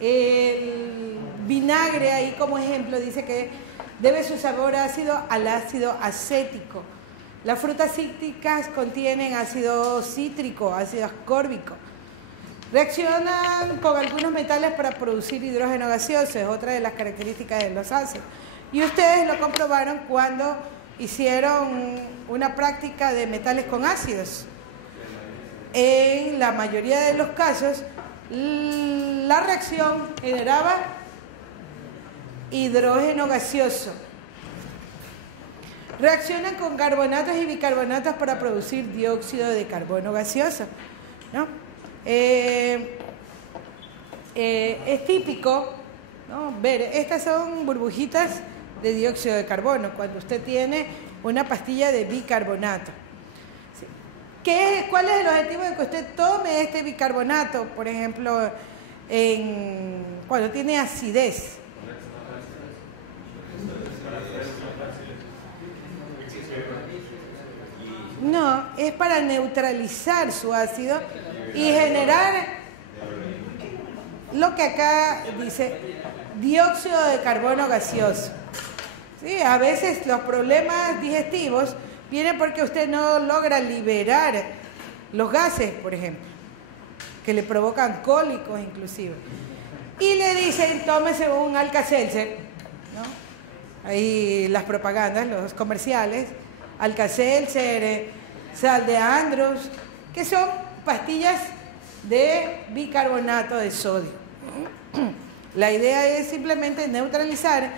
El vinagre, ahí como ejemplo, dice que debe su sabor ácido al ácido acético. Las frutas cítricas contienen ácido cítrico, ácido ascórbico. Reaccionan con algunos metales para producir hidrógeno gaseoso, es otra de las características de los ácidos. Y ustedes lo comprobaron cuando hicieron una práctica de metales con ácidos. En la mayoría de los casos, la reacción generaba hidrógeno gaseoso. Reaccionan con carbonatos y bicarbonatos para producir dióxido de carbono gaseoso, ¿no? Es típico, ¿no?, ver, estas son burbujitas de dióxido de carbono cuando usted tiene una pastilla de bicarbonato. ¿Cuál es el objetivo de que usted tome este bicarbonato, por ejemplo, cuando tiene acidez? No, es para neutralizar su ácido y generar lo que acá dice dióxido de carbono gaseoso. ¿Sí? A veces los problemas digestivos vienen porque usted no logra liberar los gases, por ejemplo, que le provocan cólicos inclusive. Y le dicen, tómese un Alka-Seltzer, ¿no? Ahí las propagandas, los comerciales, Alka-Seltzer, sal de Andros, que son pastillas de bicarbonato de sodio. La idea es simplemente neutralizar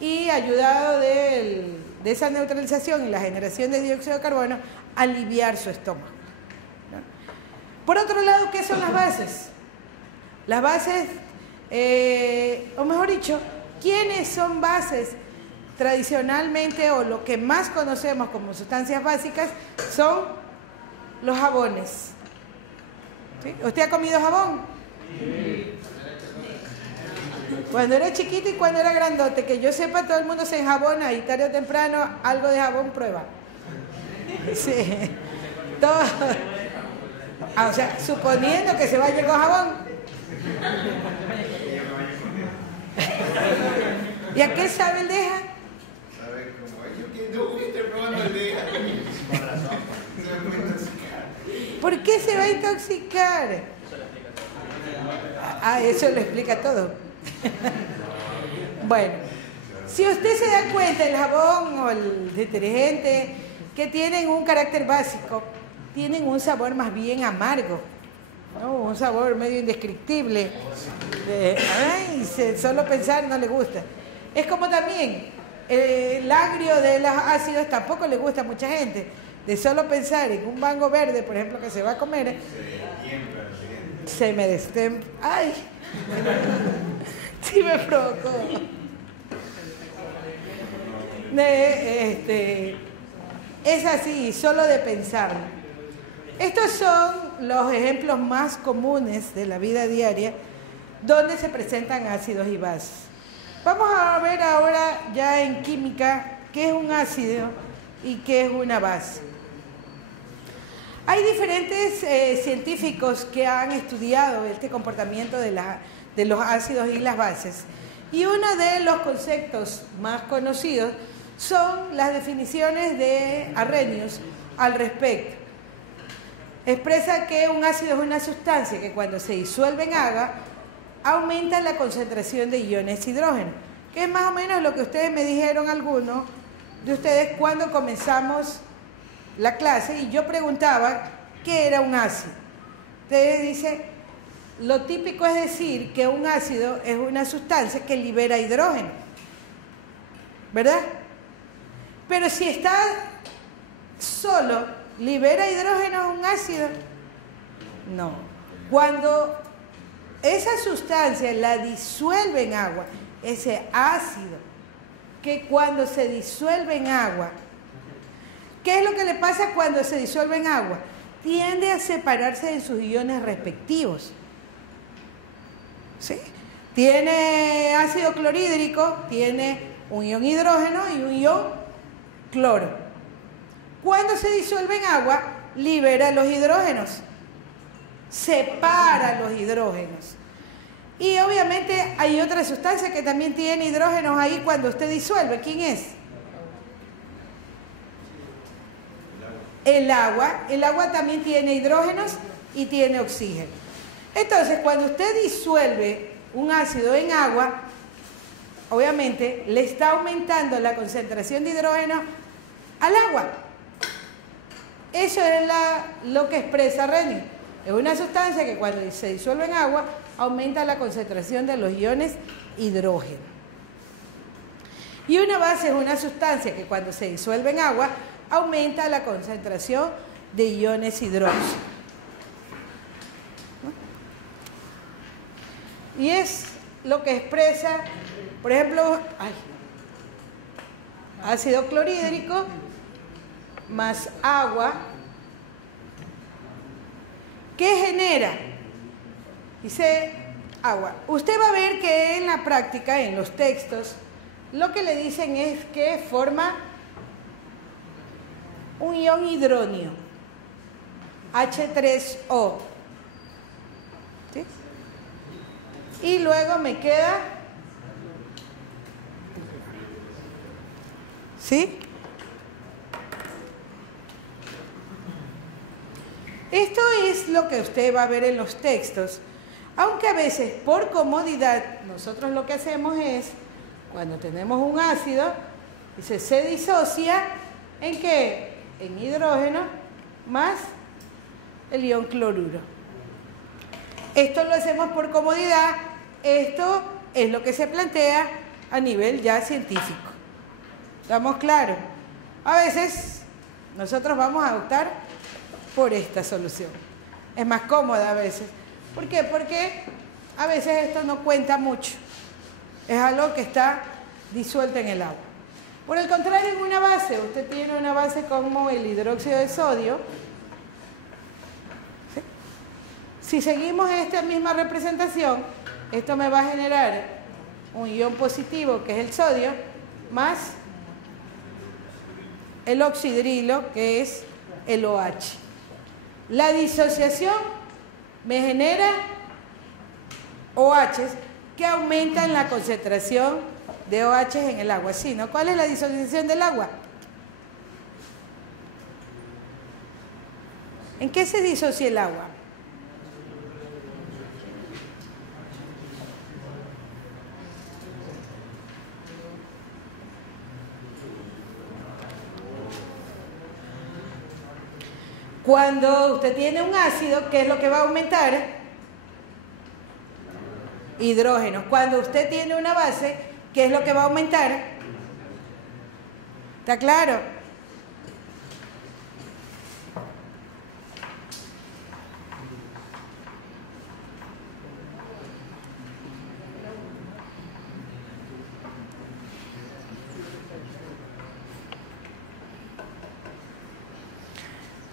y, ayudado de esa neutralización y la generación de dióxido de carbono, aliviar su estómago, ¿no? Por otro lado, ¿qué son las bases? Las bases, o mejor dicho, ¿quiénes son bases? Tradicionalmente, o lo que más conocemos como sustancias básicas, son los jabones. ¿Sí? ¿Usted ha comido jabón? Sí. Cuando era chiquito y cuando era grandote, que yo sepa, todo el mundo se enjabona y tarde o temprano algo de jabón prueba. Sí. Todo. O sea, suponiendo que se vaya con jabón. ¿Y a qué sabe el deja? Sabe como yo que no voy a estar probando el deja. ¿Por qué se va a intoxicar? Ah, eso lo explica todo. Bueno, si usted se da cuenta, el jabón o el detergente que tienen un carácter básico, tienen un sabor más bien amargo, ¿no? Un sabor medio indescriptible. Solo pensar no le gusta. Es como también el agrio de los ácidos tampoco le gusta a mucha gente. De solo pensar en un mango verde, por ejemplo, que se va a comer, se me destempla. ¡Ay! Sí me provocó. Es así, solo de pensar. Estos son los ejemplos más comunes de la vida diaria donde se presentan ácidos y bases. Vamos a ver ahora ya en química qué es un ácido y qué es una base. Hay diferentes científicos que han estudiado este comportamiento de los ácidos y las bases. Y uno de los conceptos más conocidos son las definiciones de Arrhenius al respecto. Expresa que un ácido es una sustancia que cuando se disuelve en agua aumenta la concentración de iones hidrógeno, que es más o menos lo que ustedes me dijeron algunos de ustedes cuando comenzamos la clase y yo preguntaba qué era un ácido. Ustedes dicen, lo típico es decir que un ácido es una sustancia que libera hidrógeno, ¿verdad? Pero si está solo, ¿libera hidrógeno un ácido? No. Cuando esa sustancia la disuelve en agua, ese ácido, que cuando se disuelve en agua, ¿qué es lo que le pasa cuando se disuelve en agua? Tiende a separarse de sus iones respectivos. ¿Sí? Tiene ácido clorhídrico, tiene un ion hidrógeno y un ion cloro. Cuando se disuelve en agua, libera los hidrógenos, separa los hidrógenos. Y obviamente hay otra sustancia que también tiene hidrógenos ahí cuando usted disuelve. ¿Quién es? El agua. El agua también tiene hidrógenos y tiene oxígeno. Entonces, cuando usted disuelve un ácido en agua, obviamente le está aumentando la concentración de hidrógeno al agua. Eso es lo que expresa Renning. Es una sustancia que cuando se disuelve en agua aumenta la concentración de los iones hidrógeno. Y una base es una sustancia que cuando se disuelve en agua aumenta la concentración de iones hidrógeno. ¿No? Y es lo que expresa, por ejemplo, ácido clorhídrico más agua. ¿Qué genera? Dice agua. Usted va a ver que en la práctica, en los textos, lo que le dicen es que forma un ion hidronio, H3O. ¿Sí? Y luego me queda, ¿sí? Esto es lo que usted va a ver en los textos, aunque a veces por comodidad nosotros lo que hacemos es, cuando tenemos un ácido, dice, se disocia ¿en qué? En hidrógeno más el ion cloruro. Esto lo hacemos por comodidad, esto es lo que se plantea a nivel ya científico. ¿Estamos claros? A veces nosotros vamos a optar por esta solución. Es más cómoda a veces. ¿Por qué? Porque a veces esto no cuenta mucho. Es algo que está disuelto en el agua. Por el contrario, en una base, usted tiene una base como el hidróxido de sodio. ¿Sí? Si seguimos esta misma representación, esto me va a generar un ion positivo, que es el sodio, más el oxidrilo, que es el OH. La disociación me genera OHs que aumentan la concentración de OHs en el agua. ¿Sí, no? ¿Cuál es la disociación del agua? ¿En qué se disocia el agua? Cuando usted tiene un ácido, ¿qué es lo que va a aumentar? Hidrógeno. Cuando usted tiene una base, ¿qué es lo que va a aumentar? ¿Está claro?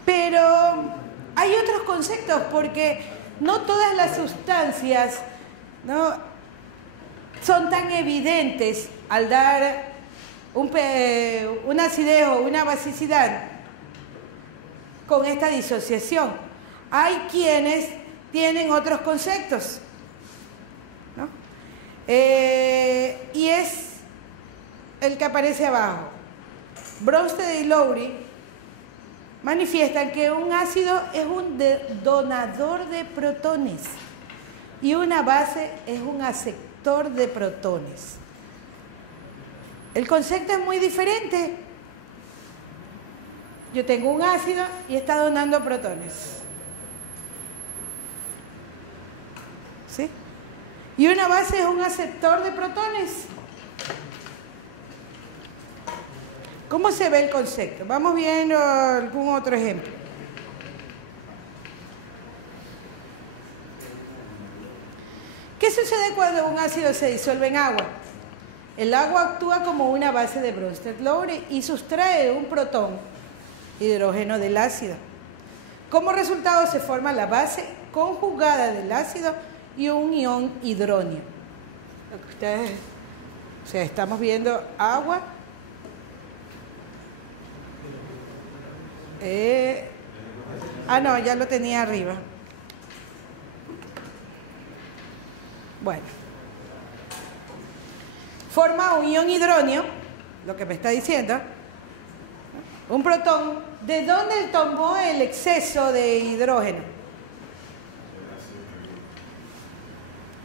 Pero hay otros conceptos porque no todas las sustancias, ¿no?, son tan evidentes al dar una acidez o una basicidad con esta disociación. Hay quienes tienen otros conceptos, ¿no? Y es el que aparece abajo. Bronsted y Lowry manifiestan que un ácido es un donador de protones y una base es un aceptor de protones. El concepto es muy diferente. Yo tengo un ácido y está donando protones. ¿Sí? Y una base es un aceptor de protones. ¿Cómo se ve el concepto? Vamos viendo algún otro ejemplo. ¿Qué sucede cuando un ácido se disuelve en agua? El agua actúa como una base de Bronsted-Lowry y sustrae un protón, hidrógeno del ácido. Como resultado se forma la base conjugada del ácido y un ion hidróneo. Lo que ustedes, o sea, estamos viendo agua. No, ya lo tenía arriba. Bueno. Forma un ion hidronio, lo que me está diciendo, un protón. ¿De dónde tomó el exceso de hidrógeno?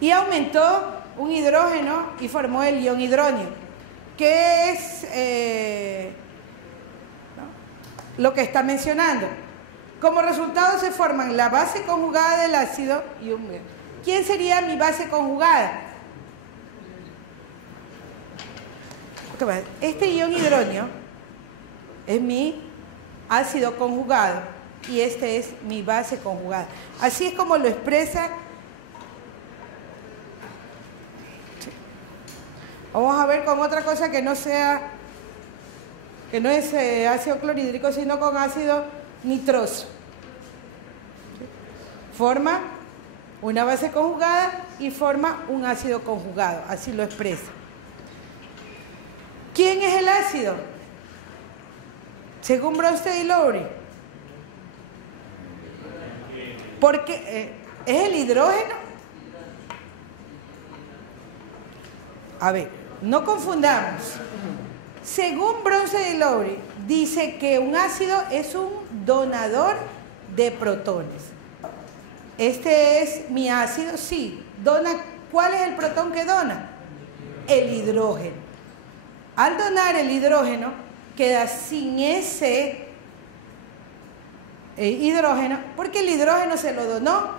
Y aumentó un hidrógeno y formó el ion hidronio, que es lo que está mencionando. Como resultado se forman la base conjugada del ácido y un... ¿Quién sería mi base conjugada? Este ion hidronio es mi ácido conjugado y este es mi base conjugada. Así es como lo expresa. Vamos a ver con otra cosa que no sea, que no es ácido clorhídrico, sino con ácido nitroso. Forma una base conjugada y forma un ácido conjugado, así lo expresa. ¿Quién es el ácido? Según Bronsted y Lowry. Porque es el hidrógeno. A ver, no confundamos. Según Bronsted y Lowry, dice que un ácido es un donador de protones. Este es mi ácido, sí. Dona, ¿cuál es el protón que dona? El hidrógeno. Al donar el hidrógeno, queda sin ese hidrógeno, porque el hidrógeno se lo donó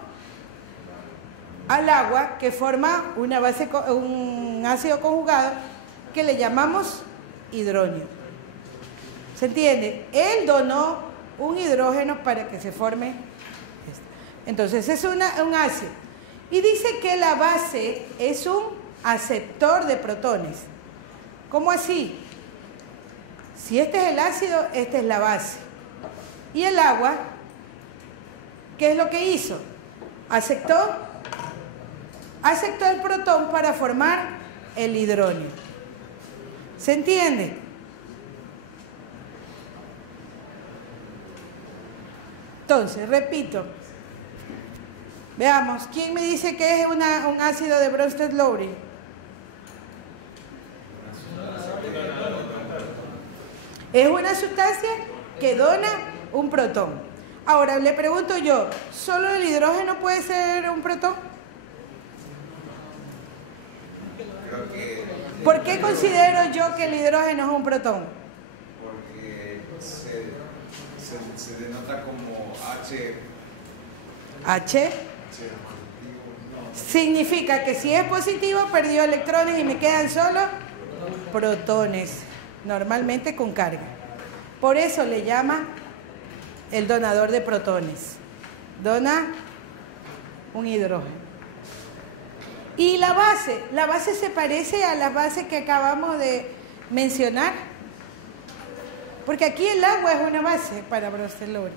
al agua, que forma una base, un ácido conjugado que le llamamos hidronio. ¿Se entiende? Él donó un hidrógeno para que se forme esto. Entonces es un ácido. Y dice que la base es un aceptor de protones. ¿Cómo así? Si este es el ácido, esta es la base. Y el agua, ¿qué es lo que hizo? Aceptó el protón para formar el hidrógeno. ¿Se entiende? Entonces, repito. Veamos, ¿quién me dice que es un ácido de Bronsted-Lowry? Es una sustancia que dona un protón. Ahora, le pregunto yo, ¿solo el hidrógeno puede ser un protón? ¿Por qué considero yo que el hidrógeno es un protón? Porque se denota como H. H significa que si es positivo, perdió electrones y me quedan solo protones, normalmente con carga. Por eso le llama el donador de protones. Dona un hidrógeno. Y la base se parece a la base que acabamos de mencionar, porque aquí el agua es una base para Bronsted-Lowry.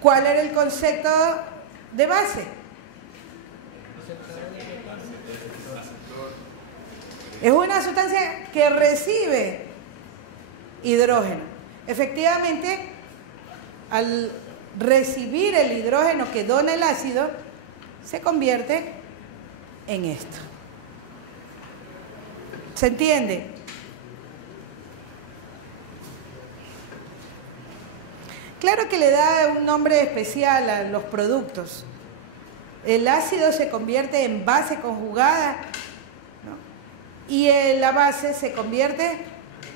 ¿Cuál era el concepto de base? Es una sustancia que recibe hidrógeno. Efectivamente, al recibir el hidrógeno que dona el ácido, se convierte en esto. ¿Se entiende? Claro que le da un nombre especial a los productos. El ácido se convierte en base conjugada, ¿no? Y la base se convierte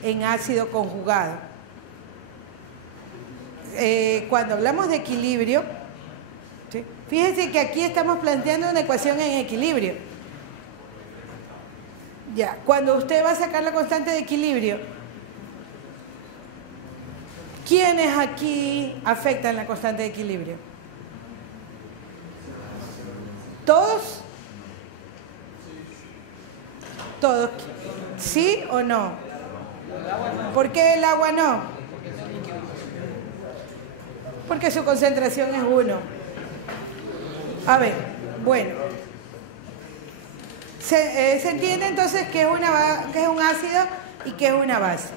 en ácido conjugado. Cuando hablamos de equilibrio, ¿sí? Fíjense que aquí estamos planteando una ecuación en equilibrio. Ya, cuando usted va a sacar la constante de equilibrio, ¿quiénes aquí afectan la constante de equilibrio? ¿Todos? ¿Todos? ¿Sí o no? ¿Por qué el agua no? Porque su concentración es 1. A ver, bueno. Se entiende entonces que es un ácido y que es una base.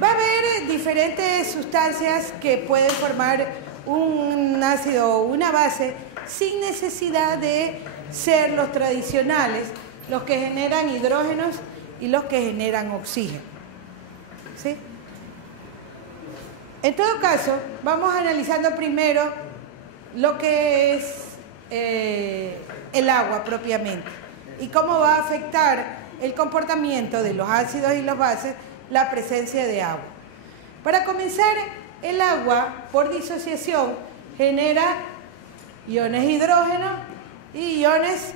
Va a haber diferentes sustancias que pueden formar un ácido o una base sin necesidad de ser los tradicionales, los que generan hidrógenos y los que generan oxígeno. ¿Sí? En todo caso, vamos analizando primero lo que es el agua propiamente y cómo va a afectar el comportamiento de los ácidos y las bases la presencia de agua. Para comenzar, el agua por disociación genera iones hidrógeno y iones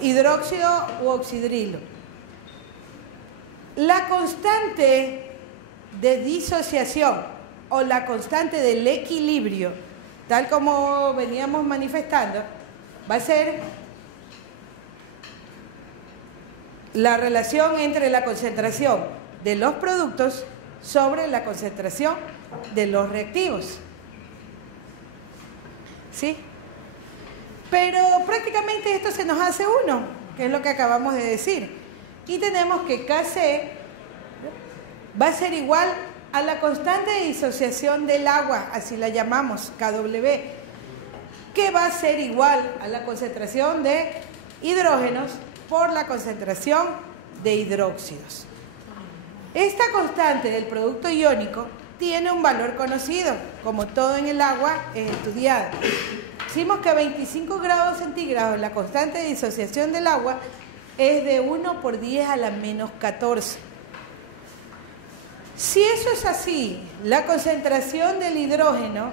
hidróxido u oxidrilo. La constante de disociación o la constante del equilibrio, tal como veníamos manifestando, va a ser la relación entre la concentración de los productos sobre la concentración de los reactivos. ¿Sí? Pero prácticamente esto se nos hace uno, que es lo que acabamos de decir. Y tenemos que Kc va a ser igual a la constante de disociación del agua, así la llamamos, Kw, que va a ser igual a la concentración de hidrógenos por la concentración de hidróxidos. Esta constante del producto iónico tiene un valor conocido, como todo en el agua es estudiado. Decimos que a 25 grados centígrados la constante de disociación del agua es de 1 por 10 a la menos 14. Si eso es así, la concentración del hidrógeno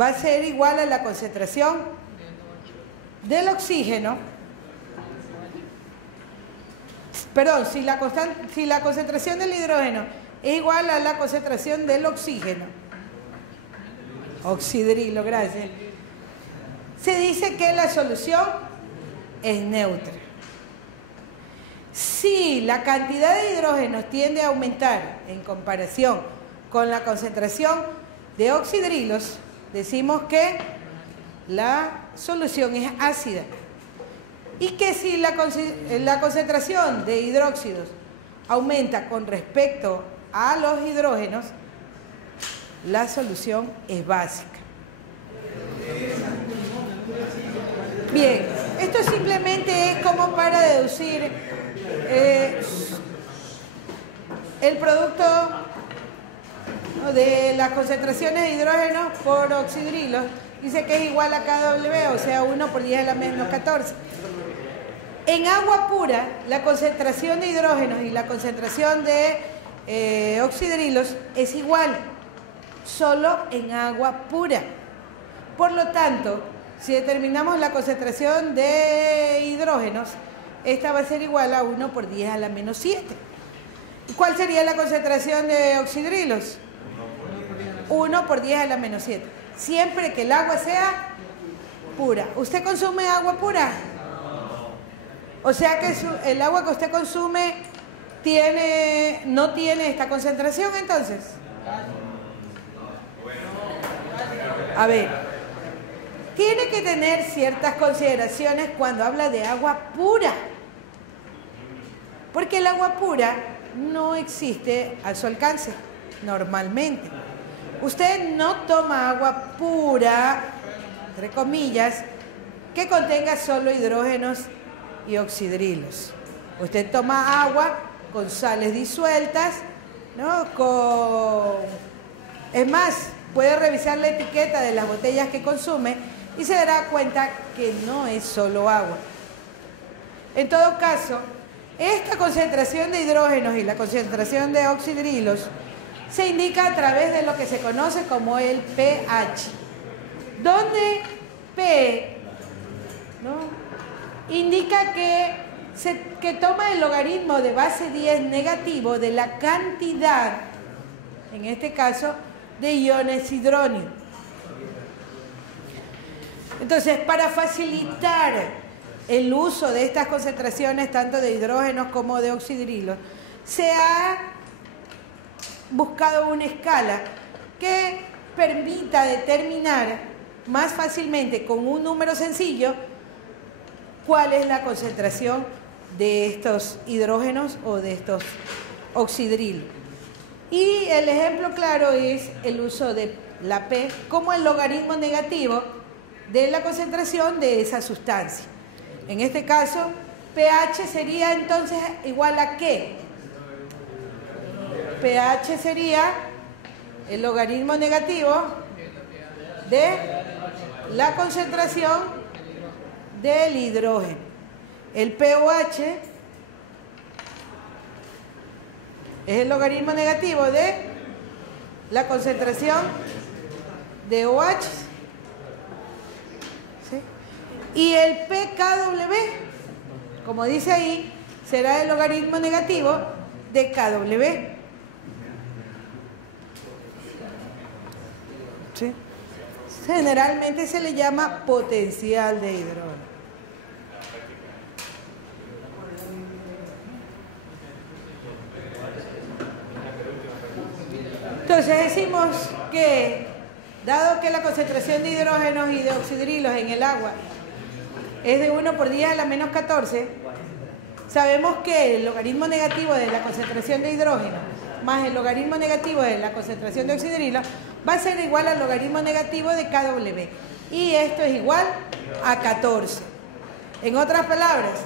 va a ser igual a la concentración del oxígeno. Perdón, si la concentración del hidrógeno es igual a la concentración del oxígeno, oxidrilo, gracias, se dice que la solución es neutra. Si la cantidad de hidrógenos tiende a aumentar en comparación con la concentración de oxidrilos, decimos que la solución es ácida. Y que si la concentración de hidróxidos aumenta con respecto a los hidrógenos, la solución es básica. Bien, esto simplemente es como para deducir el producto de las concentraciones de hidrógeno por oxidrilos. Dice que es igual a Kw, o sea, 1 por 10 a la menos 14. En agua pura, la concentración de hidrógenos y la concentración de oxidrilos es igual, solo en agua pura. Por lo tanto, si determinamos la concentración de hidrógenos, esta va a ser igual a 1 por 10 a la menos 7. ¿Cuál sería la concentración de oxidrilos? 1 por 10 a la menos 7. Siempre que el agua sea pura. ¿Usted consume agua pura? O sea que el agua que usted consume no tiene esta concentración, entonces. A ver, tiene que tener ciertas consideraciones cuando habla de agua pura. Porque el agua pura no existe a su alcance, normalmente. Usted no toma agua pura, entre comillas, que contenga solo hidrógenos y oxidrilos. Usted toma agua con sales disueltas, ¿no? Es más, puede revisar la etiqueta de las botellas que consume y se dará cuenta que no es solo agua. En todo caso, esta concentración de hidrógenos y la concentración de oxidrilos se indica a través de lo que se conoce como el pH, donde P, ¿no?, indica que toma el logaritmo de base 10 negativo de la cantidad, en este caso, de iones hidróneo. Entonces, para facilitar el uso de estas concentraciones, tanto de hidrógenos como de oxidrilos, se ha buscado una escala que permita determinar más fácilmente con un número sencillo cuál es la concentración de estos hidrógenos o de estos oxidrilos. Y el ejemplo claro es el uso de la P, como el logaritmo negativo de la concentración de esa sustancia. En este caso, pH sería entonces igual a ¿qué? pH sería el logaritmo negativo de la concentración del hidrógeno. El pOH es el logaritmo negativo de la concentración de OH. ¿Sí? Y el pKW, como dice ahí, será el logaritmo negativo de KW. ¿Sí? Generalmente se le llama potencial de hidrógeno. Entonces decimos que, dado que la concentración de hidrógenos y de oxidrilos en el agua es de 1 por 10 a la menos 14, sabemos que el logaritmo negativo de la concentración de hidrógeno más el logaritmo negativo de la concentración de oxidrilo va a ser igual al logaritmo negativo de KW. Y esto es igual a 14. En otras palabras,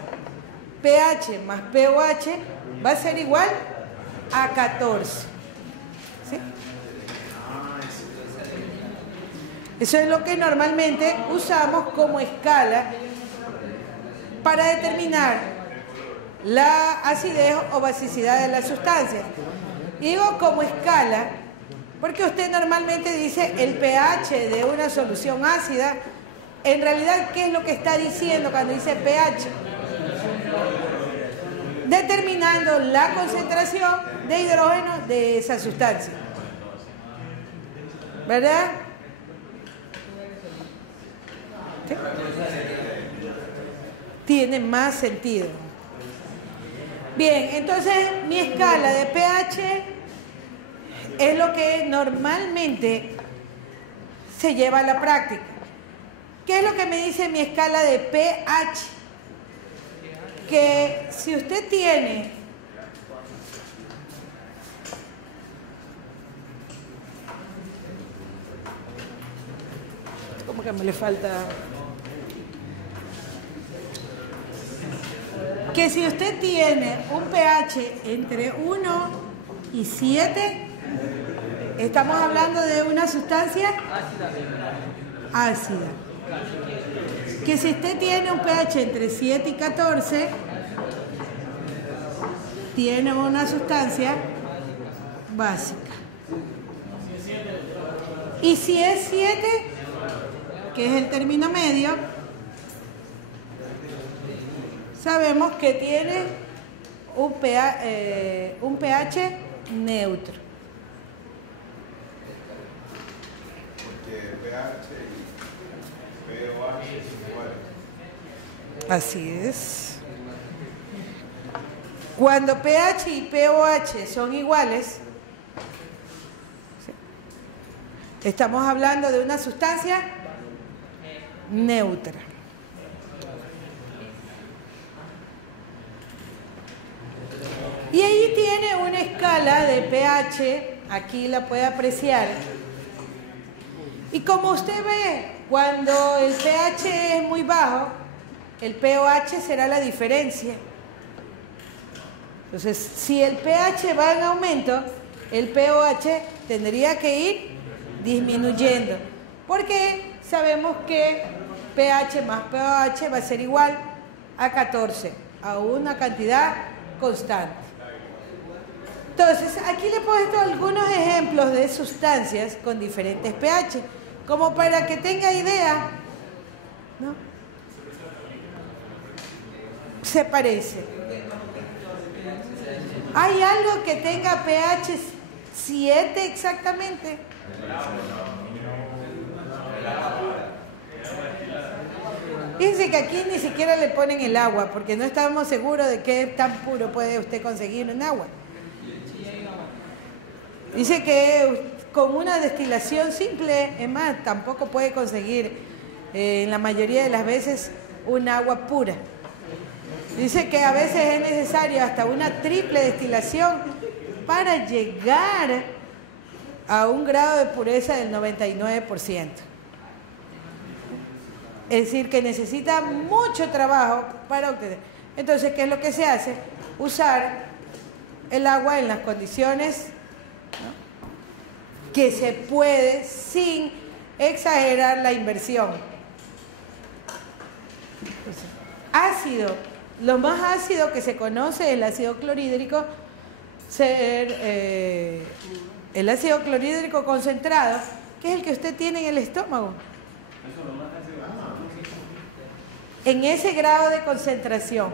pH más pOH va a ser igual a 14. ¿Sí? Eso es lo que normalmente usamos como escala para determinar la acidez o basicidad de las sustancias. Digo como escala porque usted normalmente dice el pH de una solución ácida. En realidad, ¿qué es lo que está diciendo cuando dice pH? Determinando la concentración de hidrógeno de esa sustancia. ¿Verdad? ¿Sí? Tiene más sentido. Bien, entonces mi escala de pH es lo que normalmente se lleva a la práctica. ¿Qué es lo que me dice mi escala de pH? Que si usted tiene como que me le falta, que si usted tiene un pH entre 1 y 7, estamos hablando de una sustancia ácida. Que si usted tiene un pH entre 7 y 14, tiene una sustancia básica. Y si es 7, que es el término medio, sabemos que tiene un pH neutro. Porque pH y pOH es igual. Así es. Cuando pH y pOH son iguales, estamos hablando de una sustancia neutra. Y ahí tiene una escala de pH, aquí la puede apreciar. Y como usted ve, cuando el pH es muy bajo, el pOH será la diferencia. Entonces, si el pH va en aumento, el pOH tendría que ir disminuyendo. Porque sabemos que pH más pOH va a ser igual a 14, a una cantidad constante. Entonces, aquí le he puesto algunos ejemplos de sustancias con diferentes pH, como para que tenga idea, ¿no? Se parece. ¿Hay algo que tenga pH 7 exactamente? Fíjense que aquí ni siquiera le ponen el agua, porque no estamos seguros de qué tan puro puede usted conseguir un agua. Dice que con una destilación simple, es más, tampoco puede conseguir en la mayoría de las veces un agua pura. Dice que a veces es necesario hasta una triple destilación para llegar a un grado de pureza del 99%. Es decir, que necesita mucho trabajo para obtener. Entonces, ¿qué es lo que se hace? Usar el agua en las condiciones, ¿no?, que se puede sin exagerar la inversión. Entonces, ácido. Lo más ácido que se conoce es el ácido clorhídrico, el ácido clorhídrico concentrado, que es el que usted tiene en el estómago. En ese grado de concentración.